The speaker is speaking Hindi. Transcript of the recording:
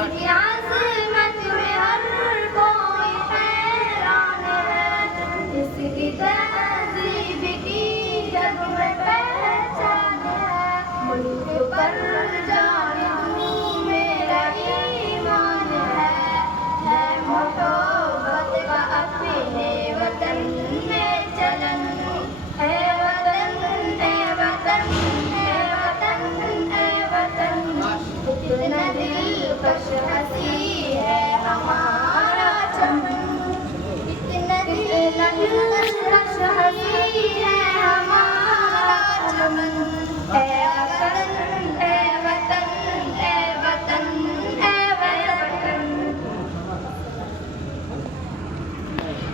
इसकी आज़मत में हर कोई हैरान है, इसकी तहज़ीब की जग में पहचान है। मुल्क पर जाने दूँ मेरा ईमान है मोहब्बत का अपने वतन में चलन। है वतन, है वतन, है वतन, है वतन, कितना दिलकश हसी